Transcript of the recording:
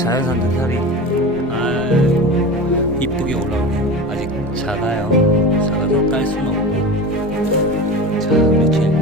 자연산 느타리 이쁘게 올라오네요. 아직 작아요. 작아서 딸 수는 없고. 자, 며칠